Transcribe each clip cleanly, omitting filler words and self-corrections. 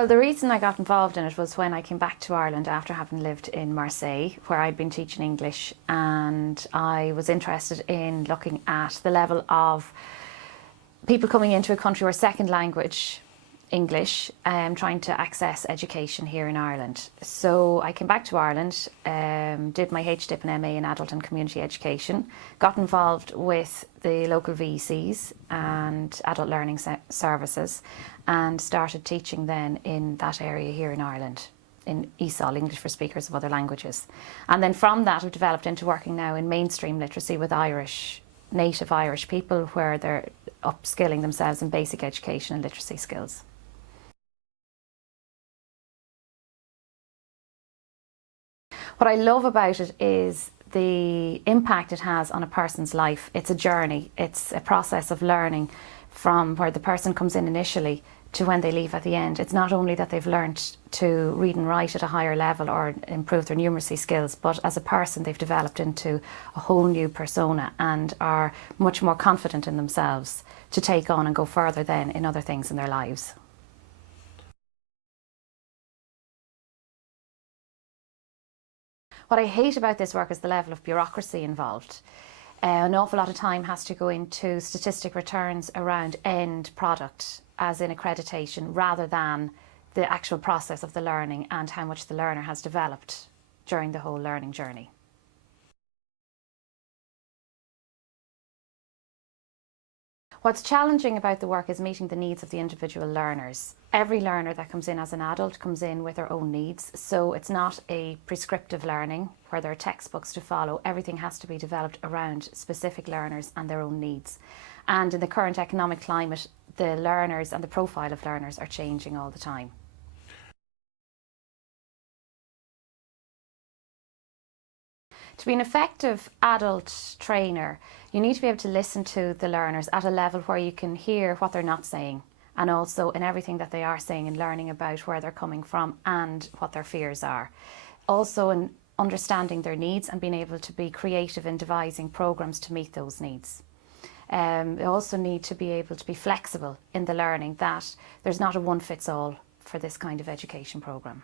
Well, the reason I got involved in it was when I came back to Ireland after having lived in Marseille, where I'd been teaching English, and I was interested in looking at the level of people coming into a country where second language English, trying to access education here in Ireland. So I came back to Ireland, did my HDip and MA in Adult and Community Education, got involved with the local VECs and Adult Learning Services, and started teaching then in that area here in Ireland, in ESOL, English for Speakers of Other Languages. And then from that I've developed into working now in mainstream literacy with native Irish people, where they're upskilling themselves in basic education and literacy skills. What I love about it is the impact it has on a person's life. It's a journey. It's a process of learning from where the person comes in initially to when they leave at the end. It's not only that they've learned to read and write at a higher level or improve their numeracy skills, but as a person they've developed into a whole new persona and are much more confident in themselves to take on and go further then in other things in their lives. What I hate about this work is the level of bureaucracy involved. An awful lot of time has to go into statistic returns around end product, as in accreditation, rather than the actual process of the learning and how much the learner has developed during the whole learning journey. What's challenging about the work is meeting the needs of the individual learners. Every learner that comes in as an adult comes in with their own needs, so it's not a prescriptive learning where there are textbooks to follow. Everything has to be developed around specific learners and their own needs. And in the current economic climate, the learners and the profile of learners are changing all the time. To be an effective adult trainer, you need to be able to listen to the learners at a level where you can hear what they're not saying, and also in everything that they are saying, and learning about where they're coming from and what their fears are. Also in understanding their needs and being able to be creative in devising programs to meet those needs. They also need to be able to be flexible in the learning, that there's not a one-fits-all for this kind of education program.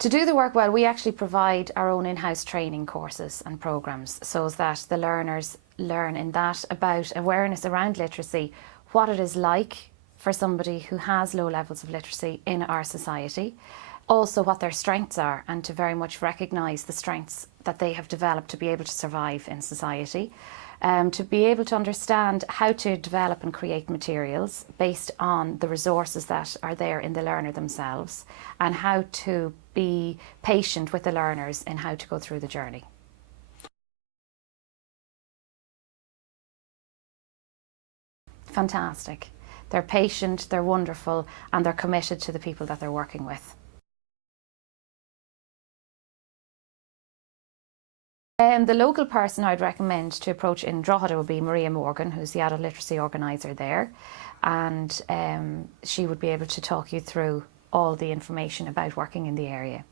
To do the work well, we actually provide our own in-house training courses and programs, so that the learners learn in that about awareness around literacy, what it is like for somebody who has low levels of literacy in our society, also what their strengths are, and to very much recognise the strengths that they have developed to be able to survive in society. To be able to understand how to develop and create materials based on the resources that are there in the learner themselves, and how to be patient with the learners in how to go through the journey. Fantastic. They're patient, they're wonderful, and they're committed to the people that they're working with. The local person I'd recommend to approach in Drogheda would be Maria Morgan, who's the adult literacy organiser there, and she would be able to talk you through all the information about working in the area.